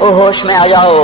او ہوش میں آ جاؤ،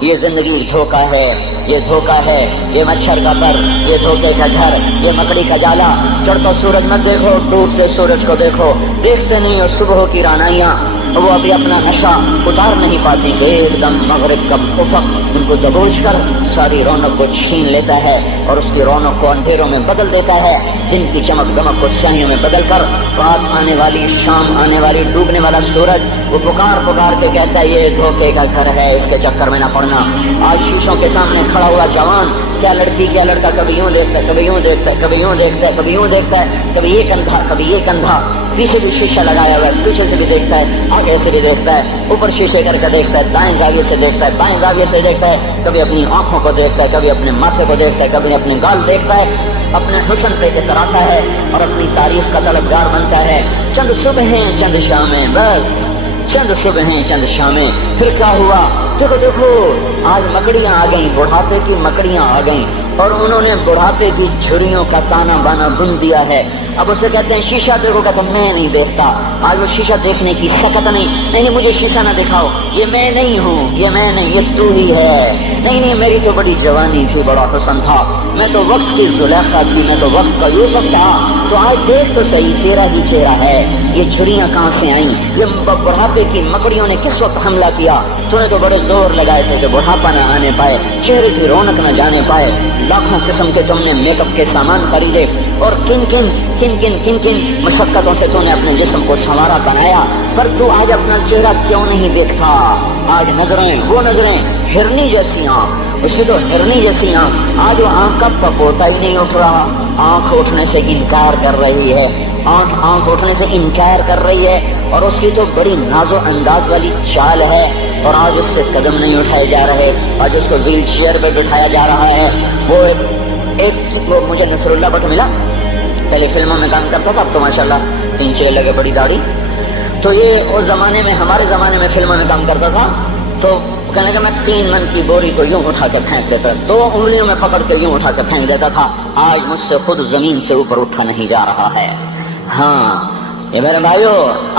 یہ زندگی دھوکا ہے، یہ دھوکا ہے، یہ مچھر کا پر، یہ دھوکے کا گھر، یہ مکڑی کا جالا۔ چڑھتا سورج مت دیکھو، ڈوبتے سورج کو دیکھو، دیکھتے نہیں اور صبح کی رانائیاں وہ ابھی اپنا نشہ اتار نہیں پاتی کہ ایک دم مغرب کا افق ان کو دبوچ کر ساری رونق کو چھین لیتا ہے اور اس کی رونق کو اندھیروں میں بدل دیتا ہے، دن کی چمک دمک کو سیاہیوں میں بدل کر رات آنے والی، شام آنے والی، ڈوبنے والا سورج وہ پکار پکار کے کہتا ہے یہ دھوکے کا گھر ہے، اس کے چکر میں نہ پڑنا۔ آج شیشوں کے سامنے کھڑا ہوا جوان کیا لڑکی کیا لڑکا کبھی یوں دیکھتا ہے، کبھی یوں دیکھتا ہے، کبھی یوں دیکھتا ہے، کبھی یوں دیکھتا ہے، کبھی یہ کندھا کبھی یہ کندھا، پیچھے بھی شیشہ لگایا ہوا ہے، پیچھے سے بھی دیکھتا ہے، آگے سے بھی دیکھتا ہے، اوپر شیشے کر کے دیکھتا ہے، دائیں زاویے سے دیکھتا ہے، بائیں زاویے سے دیکھتا ہے، کبھی اپنی آنکھوں کو دیکھتا ہے، کبھی اپنے ماتھے کو دیکھتا ہے، کبھی اپنے گال دیکھتا ہے، اپنے حسن پہ اتراتا ہے اور اپنی تعریف کا طلبگار بنتا ہے۔ چند صبحیں چند شامیں، بس چند صبحیں چند شامیں، پھر کیا ہوا؟ دیکھو دیکھو آج مکڑیاں آ گئیں، بڑھاپے کی مکڑیاں آ گئیں اور انہوں نے بڑھاپے کی جھریوں کا تانا بانا بن دیا ہے۔ اب اسے کہتے ہیں شیشہ دیکھو، کہ میں نہیں دیکھتا۔ آج وہ شیشہ دیکھنے کی سکت نہیں مجھے شیشہ نہ دکھاؤ، یہ میں نہیں ہوں، یہ میں نہیں، یہ تو ہی ہے۔ نہیں میری تو بڑی جوانی تھی، بڑا حسن تھا، میں تو وقت کی زلیخا تھی، میں تو وقت کا یوسف تھا۔ تو آج دیکھ تو صحیح، تیرا ہی چہرہ ہے، یہ جھریاں کہاں سے آئیں؟ یہ بڑھاپے کی مکڑیوں نے کس وقت حملہ کیا؟ تو نے تو بڑے زور لگائے تھے کہ بڑھاپا نہ آنے پائے، چہرے کی رونق نہ جانے پائے، لاکھوں قسم کے تم نے میک اپ کے سامان خریدے اور کن کن مشقتوں سے تو نے اپنے جسم کو سنوارا بنایا، پر تو آج اپنا چہرہ کیوں نہیں دیکھتا؟ آج نظریں وہ نظریں ہرنی جیسی آنکھ، اس کی تو ہرنی جیسی آنکھ، آج وہ آنکھ کا پپوتا ہی نہیں اٹھ رہا، آنکھ اٹھنے سے انکار کر رہی ہے، آنکھ اٹھنے سے انکار کر رہی ہے، اور اس کی تو بڑی ناز و انداز والی چال ہے، اور آج اس سے قدم نہیں اٹھائے جا رہے، آج اس کو ویل چیئر پہ بٹھایا جا رہا ہے۔ وہ مجھے نصر اللہ بٹ ملا، پہلے فلموں میں کام کرتا تھا، اب تو ماشاءاللہ 3 لگے، بڑی داڑھی۔ تو یہ اس زمانے میں، ہمارے زمانے میں فلموں میں کام کرتا تھا، تو کہنے کہ میں 3 من کی بوری کو یوں اٹھا کے پھینک دیتا، 2 انگلیوں میں پکڑ کے یوں اٹھا کے پھینک دیتا تھا، آج مجھ سے خود زمین سے اوپر اٹھا نہیں جا رہا ہے۔ ہاں یہ میرے بھائیو،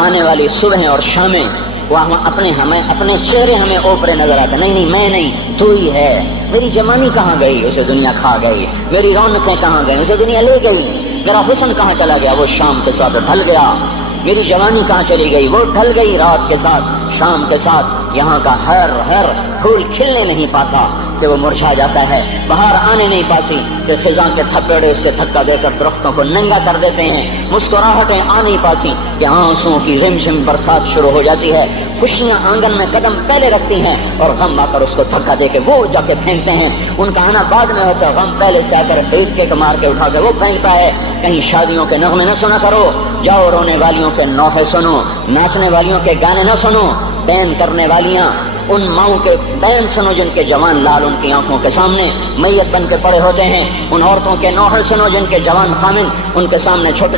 آنے والی صبح اور شامیں وہ اپنے چہرے ہمیں اوپرے نظر آتے، نہیں میں نہیں، تو ہی ہے۔ میری جوانی کہاں گئی؟ اسے دنیا کھا گئی۔ میری رونقیں کہاں گئی؟ اسے دنیا لے گئی۔ میرا حسن کہاں چلا گیا؟ وہ شام کے ساتھ ڈھل گیا۔ میری جوانی کہاں چلی گئی؟ وہ ڈھل گئی رات کے ساتھ، شام کے ساتھ۔ یہاں کا ہر پھول کھلنے نہیں پاتا کہ وہ مرجھا جاتا ہے، باہر آنے نہیں پاتی کہ خزاں کے تھپیڑے سے دھکا دے کر درختوں کو ننگا کر دیتے ہیں، مسکراہٹیں آ نہیں پاتی کہ آنسوؤں کی رمجم برسات شروع ہو جاتی ہے، خوشیاں آنگن میں قدم پہلے رکھتی ہیں اور غم آ کر اس کو دھکا دے کے وہ جا کے پھینکتے ہیں۔ ان کا آنا بعد میں ہوتا ہے، غم پہلے سے آ کر ایک مار کے اٹھا کے وہ پھینکتا ہے۔ کہیں شادیوں کے نغمے نہ سنا کرو، جاؤ رونے والیوں کے نوحے سنو، ناچنے والیوں کے گانے نہ سنو، بین کرنے والیاں ان ماؤں کے بین سنو جن کے جوان لال ان کی آنکھوں کے سامنے میت بن کے پڑے ہوتے ہیں، ان عورتوں کے نوحے سنو جن کے جوان خامن ان کے سامنے چھوٹے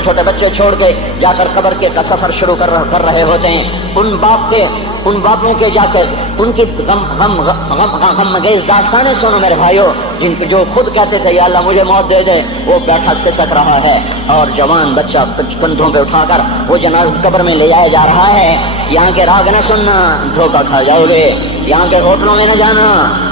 چھوٹے بچے چھوڑ کے جا کر قبر کے کا سفر شروع کر رہے ہوتے ہیں، ان باپوں کے جا کر ان کی غم گیز داستانیں سنو میرے بھائیو، جن کے جو خود کہتے تھے یا اللہ مجھے موت دے دے، وہ بیٹھا سسک رہا ہے اور جوان بچہ کندھوں پہ اٹھا کر وہ جنازہ قبر میں لے جایا جا رہا ہے۔ یہاں کے راگ نہ سننا، دھوکہ کھا جاؤ گے، یہاں کے ہوٹلوں میں نہ جانا،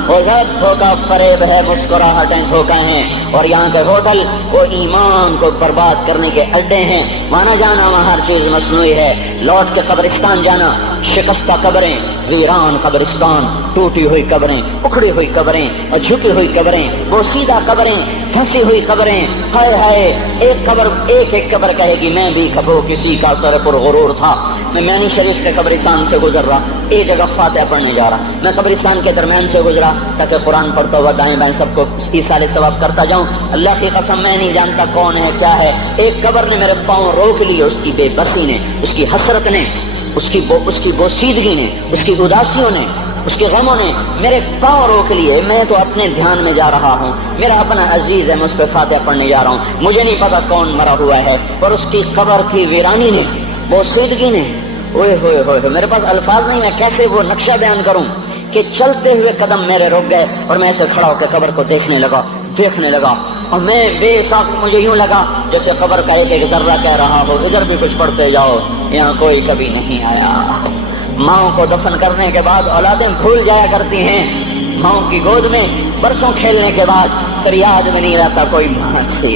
وہ سب دھوکہ فریب ہے، مسکراہٹیں دھوکہ ہیں، اور یہاں کے ہوٹل وہ ایمان کو برباد کرنے کے اڈے ہیں، وہاں نہ جانا، وہاں ہر چیز مصنوعی ہے۔ لوٹ کے قبرستان جانا، شکستہ قبریں، ویران قبرستان، ٹوٹی ہوئی قبریں، اکھڑی ہوئی قبریں اور جھکی ہوئی قبریں، وہ سیدھا قبریں، پھنسی ہوئی قبریں، ہائے ہائے، ایک قبر کہے گی میں بھی کبھو کسی کا سر پر غرور تھا۔ میں میانی شریف کے قبرستان سے گزر رہا، ایک جگہ فاتحہ پڑھنے جا رہا، میں قبرستان کے درمیان سے گزرا تاکہ قرآن پڑھتا ہوا دائیں بائیں سب کو ایصال ثواب کرتا جاؤں۔ اللہ کی قسم میں نہیں جانتا کون ہے کیا ہے، ایک قبر نے میرے پاؤں روک لیے، اس کی بے بسی نے، اس کی حسرت نے، اس کی بوسیدگی نے، اس کی اداسیوں نے، اس کے غموں نے میرے پاؤں روک لیے۔ میں تو اپنے دھیان میں جا رہا ہوں، میرا اپنا عزیز ہے، میں اس پہ فاتحہ پڑھنے جا رہا ہوں، مجھے نہیں پتا کون مرا ہوا ہے، اور اس کی قبر کی ویرانی نے، بوسیدگی نے، اوئے ہوئے ہوئے، میرے پاس الفاظ نہیں، میں کیسے وہ نقشہ بیان کروں کہ چلتے ہوئے قدم میرے رک گئے اور میں ایسے کھڑا ہو کے قبر کو دیکھنے لگا اور میں بے ساکھ، مجھے یوں لگا جیسے قبر کا ایک ذرہ کہہ رہا ہو ادھر بھی کچھ پڑھتے جاؤ، یہاں کوئی کبھی نہیں آیا۔ ماؤں کو دفن کرنے کے بعد اولادیں بھول جایا کرتی ہیں، ماؤں کی گود میں برسوں کھیلنے کے بعد پھر یاد میں نہیں رہتا کوئی ماں تھی،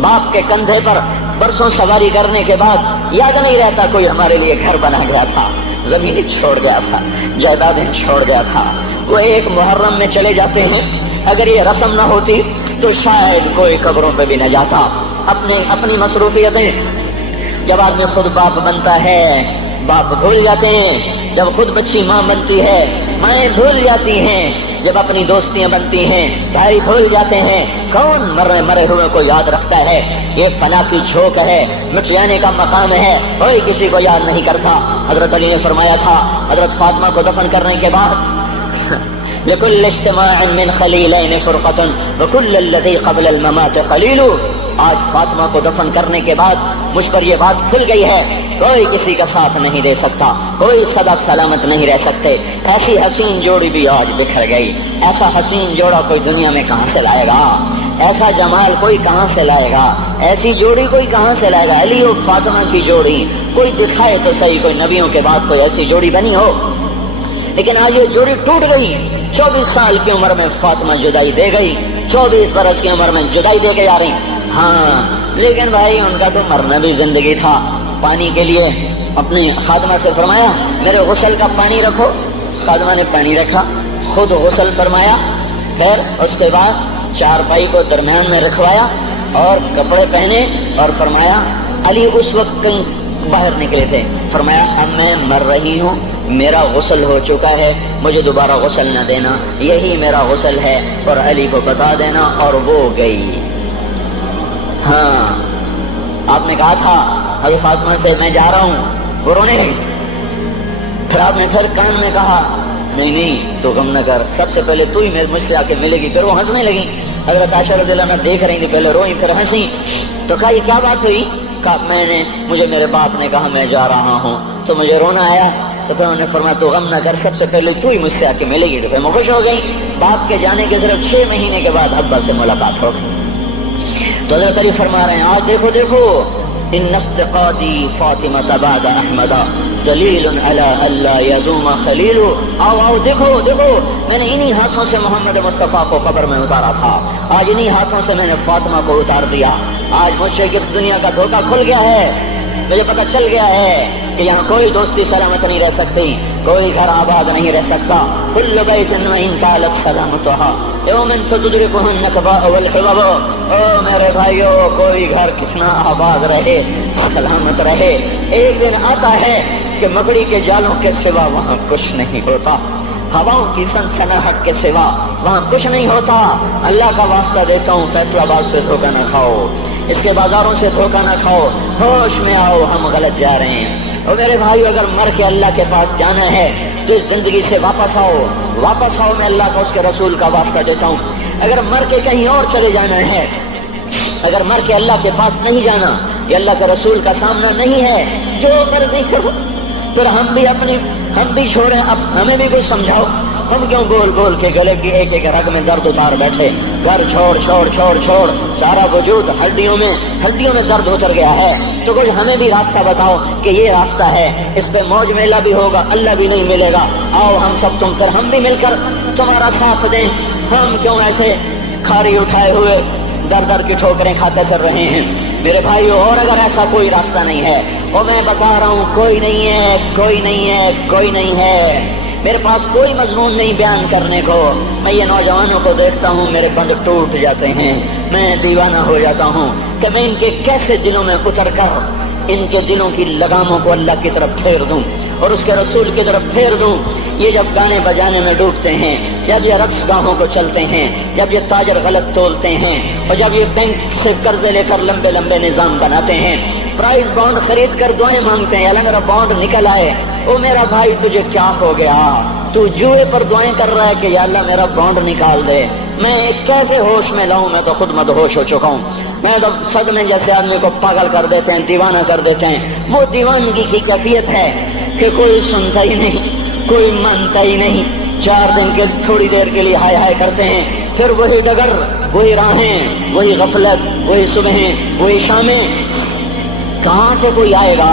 باپ کے کندھے پر برسوں سواری کرنے کے بعد یاد نہیں رہتا کوئی ہمارے لیے گھر بنا گیا تھا، زمین چھوڑ گیا تھا، جائیدادیں چھوڑ گیا تھا۔ وہ ایک محرم میں چلے جاتے ہیں، اگر یہ رسم نہ ہوتی تو شاید کوئی قبروں پہ بھی نہ جاتا۔ اپنی مصروفیتیں، جب آدمی خود باپ بنتا ہے باپ بھول جاتے ہیں، جب خود بچی ماں بنتی ہے مائیں بھول جاتی ہیں، جب اپنی دوستیاں بنتی ہیں بھائی بھول جاتے ہیں، کون مرے ہوئے کو یاد رکھتا ہے؟ یہ فنا کی جھوک ہے، مٹ جانے کا مقام ہے، کوئی کسی کو یاد نہیں کرتا۔ حضرت علی نے فرمایا تھا حضرت فاطمہ کو دفن کرنے کے بعد لكل اجتماع من خلیلین فرقۃ وكل الذی قبل الممات قلیل۔ آج فاطمہ کو دفن کرنے کے بعد مجھ پر یہ بات کھل گئی ہے، کوئی کسی کا ساتھ نہیں دے سکتا، کوئی سدا سلامت نہیں رہ سکتے۔ ایسی حسین جوڑی بھی آج بکھر گئی، ایسا حسین جوڑا کوئی دنیا میں کہاں سے لائے گا؟ ایسا جمال کوئی کہاں سے لائے گا؟ ایسی جوڑی کوئی کہاں سے لائے گا؟ علی اور فاطمہ کی جوڑی کوئی دکھائے تو صحیح، کوئی نبیوں کے بعد کوئی ایسی جوڑی بنی ہو۔ لیکن آج یہ جوڑی ٹوٹ گئی۔ 24 سال کی عمر میں فاطمہ جدائی دے گئی، 24 برس کی عمر میں جدائی دے کے جا رہی۔ ہاں لیکن بھائی ان کا تو مرنا بھی زندگی تھا۔ پانی کے لیے اپنی خادمہ سے فرمایا میرے غسل کا پانی رکھو، خادمہ نے پانی رکھا، خود غسل فرمایا، پھر اس کے بعد چارپائی کو درمیان میں رکھوایا اور کپڑے پہنے اور فرمایا علی اس وقت کہیں باہر نکلے تھے، فرمایا اب میں مر رہی ہوں، میرا غسل ہو چکا ہے، مجھے دوبارہ غسل نہ دینا، یہی میرا غسل ہے اور علی کو بتا دینا، اور وہ گئی۔ ہاں آپ نے کہا تھا حضرت فاطمہ سے میں جا رہا ہوں، وہ رونے لگی، پھر آپ نے پھر کان میں کہا نہیں تو غم نہ کر، سب سے پہلے تو ہی مجھ سے آ کے ملے گی۔ پھر وہ ہنسنے لگی، حضرت عائشہ رضی اللہ عنہا دیکھ رہی تھی، پہلے روئی پھر ہنسی، تو کہا یہ کیا بات ہوئی؟ کہا مجھے میرے باپ نے کہا میں جا رہا ہوں تو مجھے رونا آیا، تو پھر انہوں نے فرمایا تو غم نہ کر، سب سے پہلے تو ہی مجھ سے آ کے ملے گی۔ تو پھر میں خوش ہو گئی۔ باپ کے جانے کے صرف 6 مہینے کے بعد ابا سے ملاقات ہو گئی۔ تو حضرت علی فرما رہے ہیں آج دیکھو ان افتقادی فاطمہ بعد احمد دلیل علی اللہ یدوم خلیل۔ آؤ دیکھو میں نے انہی ہاتھوں سے محمد مصطفیٰ کو قبر میں اتارا تھا، آج انہی ہاتھوں سے میں نے فاطمہ کو اتار دیا۔ آج مجھ سے کہ دنیا کا دھوکہ کھل گیا ہے، مجھے پتہ چل گیا ہے کہ یہاں کوئی دوستی سلامت نہیں رہ سکتی، کوئی گھر آباد نہیں رہ سکتا۔ کل بیت وإن طالت سلامتها یوما ستدركه النكباء والحباب۔ او میرے بھائیو، کوئی گھر کتنا آباد رہے، سلامت رہے، ایک دن آتا ہے کہ مکڑی کے جالوں کے سوا وہاں کچھ نہیں ہوتا، ہواؤں کی سنسناہٹ کے سوا وہاں کچھ نہیں ہوتا۔ اللہ کا واسطہ دیتا ہوں فیصلہ آباد سے دھوکہ نہ کھاؤ، اس کے بازاروں سے دھوکہ نہ کھاؤ، ہوش میں آؤ، ہم غلط جا رہے ہیں۔ اور میرے بھائیو، اگر مر کے اللہ کے پاس جانا ہے تو اس زندگی سے واپس آؤ، میں اللہ کا اس کے رسول کا واسطہ دیتا ہوں۔ اگر مر کے کہیں اور چلے جانا ہے، اگر مر کے اللہ کے پاس نہیں جانا یا اللہ کے رسول کا سامنا نہیں ہے، جو مرضی کرو، پھر ہم بھی چھوڑیں، اب ہمیں بھی کچھ سمجھاؤ، ہم کیوں گول کے گلے کی ایک ایک رگ میں درد اتار بیٹھے؟ گھر چھوڑ سارا وجود ہڈیوں میں درد اتر گیا ہے، تو کچھ ہمیں بھی راستہ بتاؤ کہ یہ راستہ ہے، اس پہ موج میلہ بھی ہوگا، اللہ بھی نہیں ملے گا۔ آؤ ہم سب تم کر ہم بھی مل کر تمہارا ساتھ دیں، ہم کیوں ایسے کھاری اٹھائے ہوئے در کی ٹھوکریں کھاتے پھر رہے ہیں؟ میرے بھائیو، اور اگر ایسا کوئی راستہ نہیں ہے، اور میں بتا رہا ہوں کوئی نہیں ہے، میرے پاس کوئی مضمون نہیں بیان کرنے کو، میں یہ نوجوانوں کو دیکھتا ہوں میرے بند ٹوٹ جاتے ہیں، میں دیوانہ ہو جاتا ہوں کہ میں ان کے کیسے دلوں میں اتر کر ان کے دلوں کی لگاموں کو اللہ کی طرف پھیر دوں اور اس کے رسول کی طرف پھیر دوں۔ یہ جب گانے بجانے میں ڈوبتے ہیں، جب یہ رقص گاہوں کو چلتے ہیں، جب یہ تاجر غلط تولتے ہیں، اور جب یہ بینک سے قرضے لے کر لمبے نظام بناتے ہیں، پرائز بانڈ خرید کر دعائیں مانگتے ہیں اللہ میرا بانڈ نکل آئے، او میرا بھائی تجھے کیا ہو گیا؟ تو جوئے پر دعائیں کر رہا ہے کہ یا اللہ میرا بانڈ نکال دے۔ میں کیسے ہوش میں لاؤں؟ میں تو خود مدہوش ہو چکا ہوں۔ میں تو صدمے جیسے آدمی کو پاگل کر دیتے ہیں، دیوانہ کر دیتے ہیں۔ وہ دیوانگی کی کیفیت ہے کہ کوئی سنتا ہی نہیں، کوئی مانتا ہی نہیں، 4 دن کے تھوڑی دیر کے لیے ہائے کرتے ہیں، پھر وہی ڈگر، وہی راہیں، وہی غفلت، وہی صبحیں، وہی شامیں۔ کہاں سے کوئی آئے گا؟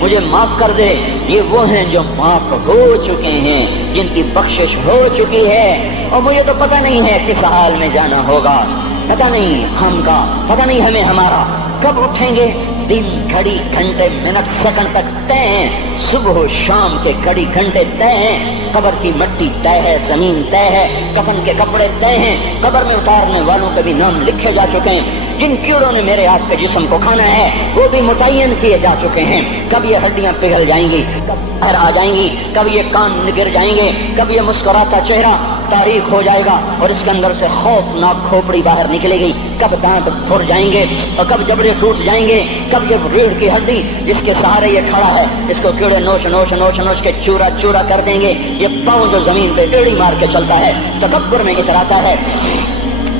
مجھے معاف کر دے۔ یہ وہ ہیں جو معاف ہو چکے ہیں، جن کی بخشش ہو چکی ہے، اور مجھے تو پتہ نہیں ہے کس حال میں جانا ہوگا، پتہ نہیں ہم کا، پتہ نہیں ہمیں ہمارا کب اٹھیں گے۔ دن گھڑی گھنٹے منٹ سیکنڈ تک طے ہیں، صبح و شام کے گھڑی گھنٹے طے ہیں، قبر کی مٹی طے ہے، زمین طے ہے، کفن کے کپڑے طے ہیں، قبر میں اتارنے والوں کے بھی نام لکھے جا چکے ہیں۔ جن کیڑوں نے میرے آپ کے جسم کو کھانا ہے وہ بھی متعین کیے جا چکے ہیں۔ کب یہ ہڈیاں پگھل جائیں گی، کب باہر آ جائیں گی، کب یہ کان گر جائیں گے، کب یہ مسکراتا چہرہ تاریخ ہو جائے گا اور اس کے اندر سے خوفناک کھوپڑی باہر نکلے گی، کب دانت پھر جائیں گے اور کب جبڑے ٹوٹ جائیں گے، کب یہ ریڑھ کی ہڈی جس کے سہارے یہ کھڑا ہے اس کو کیڑے نوچ نوچ نوچ نوچ کے چورا چورا کر دیں گے۔ یہ پاؤں جو زمین پہ ایڑی مار کے چلتا ہے تکبر میں اتراتا ہے،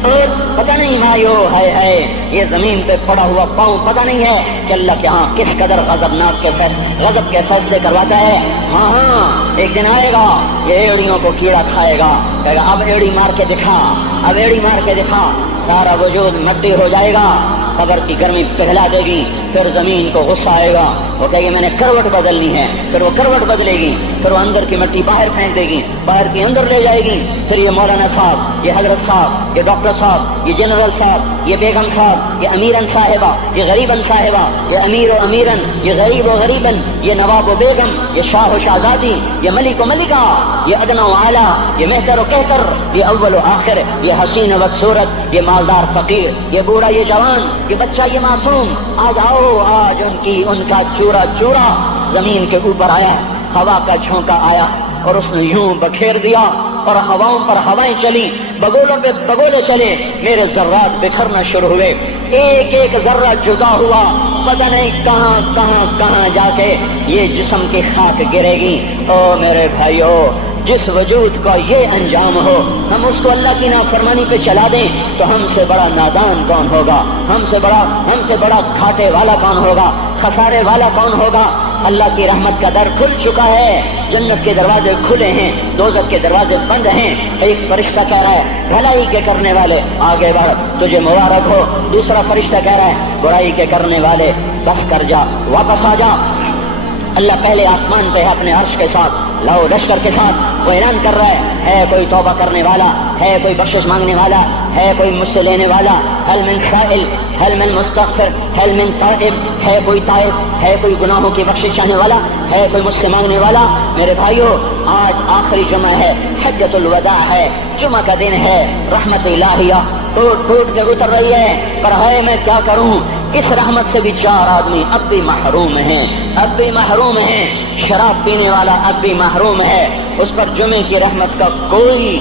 اور پتہ نہیں بھائیو ہے یہ زمین پہ پڑا ہوا پاؤں پتہ نہیں ہے کہ اللہ کے ہاں کس قدر غضب کے فیصلے کرواتا ہے۔ ہاں ایک دن آئے گا یہ ایڑیوں کو کیڑا کھائے گا، کہے گا اب ایڑی مار کے دکھا، اب ایڑی مار کے دکھا، سارا وجود مٹی ہو جائے گا، قبر کی گرمی پگھلا دے گی، پھر زمین کو غصہ آئے گا، وہ کہے گی میں نے کروٹ بدلنی ہے، پھر وہ کروٹ بدلے گی، پھر وہ اندر کی مٹی باہر پھینک دے گی، باہر کی اندر لے جائے گی، پھر یہ مولانا صاحب، یہ حضرت صاحب، یہ ڈاکٹر صاحب، یہ جنرل صاحب، یہ بیگم صاحب، یہ امیرن صاحبہ، یہ غریبن صاحبہ، یہ امیر و امیرن، یہ غریب و غریبن، یہ نواب و بیگم، یہ شاہ و شہزادی، یہ ملک و ملکہ، یہ ادنا و اعلیٰ، یہ مہتر و کہتر، یہ اول و آخر، یہ حسین و صورت، یہ مالدار فقیر، یہ بوڑھا یہ جوان، یہ بچہ یہ معصوم، آج آؤ، آج ان کا چورا چورا زمین کے اوپر آیا، ہوا کا جھونکا آیا اور اس نے یوں بکھیر دیا اور ہواؤں پر ہوائیں چلی، بگولوں پہ بگولے چلے، میرے ذرات بکھرنا شروع ہوئے، ایک ایک ذرہ جدا ہوا، پتہ نہیں کہاں کہاں کہاں جا کے یہ جسم کی خاک گرے گی۔ او میرے بھائیو، جس وجود کا یہ انجام ہو، ہم اس کو اللہ کی نافرمانی پہ چلا دیں تو ہم سے بڑا نادان کون ہوگا، ہم سے بڑا گھاٹے والا کون ہوگا، خسارے والا کون ہوگا۔ اللہ کی رحمت کا در کھل چکا ہے، جنت کے دروازے کھلے ہیں، دوزخ کے دروازے بند ہیں۔ ایک فرشتہ کہہ رہا ہے بھلائی کے کرنے والے آگے بڑھ، تجھے مبارک ہو۔ دوسرا فرشتہ کہہ رہا ہے برائی کے کرنے والے بس کر جا، واپس آ جا۔ اللہ پہلے آسمان پہ ہے اپنے عرش کے ساتھ، لاؤ لشکر کے ساتھ، وہ اعلان کر رہا ہے کوئی توبہ کرنے والا، ہے کوئی بخشش مانگنے والا، ہے کوئی مجھ سے لینے والا، هل من سائل، هل من مستغفر، هل من تائب، ہے کوئی تائب، ہے کوئی گناہوں کی بخشش چاہنے والا، ہے کوئی مجھ سے مانگنے والا۔ میرے بھائیو، آج آخری جمعہ ہے، حجۃ الوداع ہے، جمعہ کا دن ہے، رحمت الہیہ ٹوٹ ٹوٹ کے اتر رہی ہے، پر ہے میں کیا کروں، اس رحمت سے بھی 4 آدمی اب بھی محروم ہیں، اب بھی محروم ہیں۔ شراب پینے والا اب بھی محروم ہے، اس پر جمعے کی رحمت کا کوئی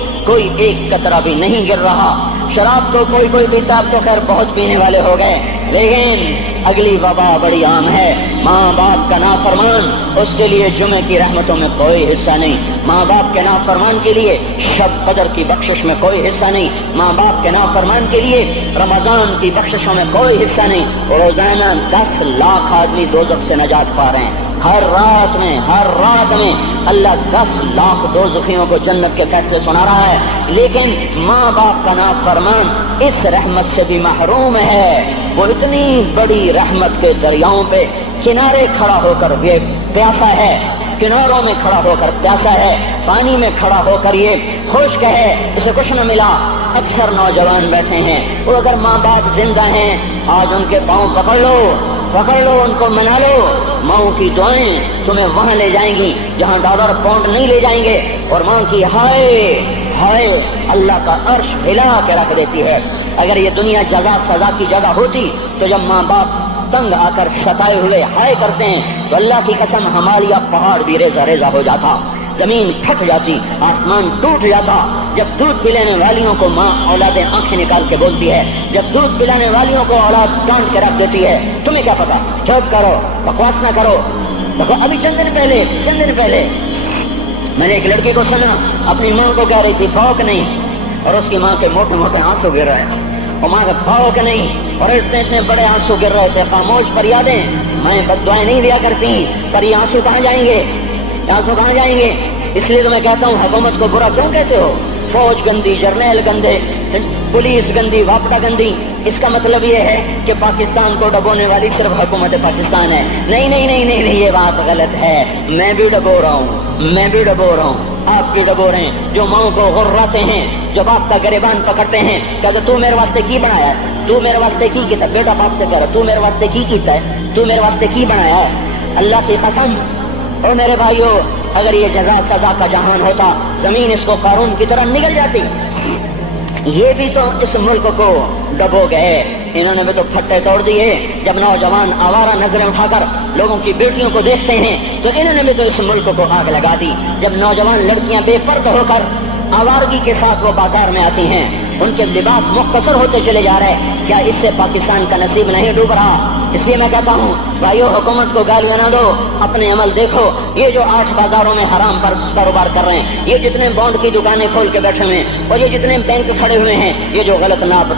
ایک قطرہ بھی نہیں گر رہا۔ شراب تو کوئی پیتا، اب تو خیر بہت پینے والے ہو گئے، لیکن اگلی وبا بڑی عام ہے، ماں باپ کا نافرمان، اس کے لیے جمعے کی رحمتوں میں کوئی حصہ نہیں، ماں باپ کے نافرمان کے لیے شب قدر کی بخشش میں کوئی حصہ نہیں، ماں باپ کے نافرمان کے لیے رمضان کی بخششوں میں کوئی حصہ نہیں۔ روزانہ 10 لاکھ آدمی دوزخ سے نجات پا رہے ہیں، ہر رات میں اللہ 10 لاکھ دوزخیوں کو جنت کے فیصلے سنا رہا ہے، لیکن ماں باپ کا نافرمان اس رحمت سے بھی محروم ہے۔ وہ اتنی بڑی رحمت کے دریاؤں پہ کنارے کھڑا ہو کر یہ پیاسا ہے، کناروں میں کھڑا ہو کر پیاسا ہے، پانی میں کھڑا ہو کر یہ خشک ہے، اسے کچھ نہ ملا۔ اکثر نوجوان بیٹھے ہیں، وہ اگر ماں باپ زندہ ہیں آج ان کے پاؤں پکڑ لو، ان کو منا لو، ماں کی دعائیں تمہیں وہاں لے جائیں گی جہاں ڈالر پاؤنڈ نہیں لے جائیں گے، اور ماں کی ہائے اللہ کا عرش ہلا کے رکھ دیتی ہے۔ اگر یہ دنیا جزا سزا کی جگہ ہوتی تو جب ماں باپ تنگ آ کر ستائے ہوئے ہائے کرتے ہیں تو اللہ کی قسم ہمالیہ پہاڑ بھی ریزہ ریزہ ہو جاتا، زمین پھٹ جاتی، آسمان ٹوٹ جاتا۔ جب دودھ پلانے والیوں کو ماں اولادیں آنکھیں نکال کے بولتی ہے، جب دودھ پلانے والیوں کو اولاد ڈانٹ کے رکھ دیتی ہے، تمہیں کیا پتا، چپ کرو، بکواس نہ کرو۔ ابھی چند دن پہلے میں نے ایک لڑکی کو سنا، اپنی ماں کو کہہ رہی تھی بھوک نہیں، اور اس کی ماں کے موٹے موٹے آنسو گر رہے ہیں، اور ماں کا بھوک نہیں، اور اتنے بڑے آنسو گر رہے تھے۔ خاموش فریادیں، میں بد دعائیں نہیں دیا کرتی، پر یہ آنسو کہاں جائیں گے، اس لیے تو میں کہتا ہوں حکومت کو برا کیوں کہتے ہو؟ فوج گندی، جرنیل گندے، پولیس گندی، واپڈا گندی، اس کا مطلب یہ ہے کہ پاکستان کو ڈبونے والی صرف حکومت پاکستان ہے۔ نہیں نہیں نہیں نہیں نہیں، یہ بات غلط ہے۔ میں بھی ڈبو رہا ہوں، میں بھی ڈبو رہا ہوں، آپ کی ڈبو رہے ہیں جو ماؤں کو غراتے ہیں، جب آپ کا گریبان پکڑتے ہیں، کہتے تو میرے واسطے کی بنایا ہے، تو میرے واسطے کی کیتا ہے؟ بیٹا باپ سے کہہ رہا تو میرے واسطے کی کیتا ہے، تو میرے واسطے کی بنایا ہے؟ اللہ کی قسم اور میرے بھائیوں، اگر یہ جزا سزا کا جہان ہوتا، زمین اس کو قارون کی طرح نگل جاتی۔ یہ بھی تو اس ملک کو ڈبو گئے، انہوں نے بھی تو پھٹے توڑ دیے۔ جب نوجوان آوارہ نظریں اٹھا کر لوگوں کی بیٹیوں کو دیکھتے ہیں تو انہوں نے بھی تو اس ملک کو آگ لگا دی۔ جب نوجوان لڑکیاں بے پردہ ہو کر آوارگی کے ساتھ وہ بازار میں آتی ہیں، ان کے لباس مختصر ہوتے چلے جا رہے ہیں، کیا اس سے پاکستان کا نصیب نہیں ڈوب رہا؟ اس لیے میں کہتا ہوں بھائیو، حکومت کو گالیاں نہ دو، اپنے عمل دیکھو۔ یہ جو 8 بازاروں میں حرام پر کاروبار کر رہے ہیں، یہ جتنے بانڈ کی دکانیں کھول کے بیٹھے ہوئے ہیں، اور یہ جتنے بینک کھڑے ہوئے ہیں، یہ جو غلط ناپ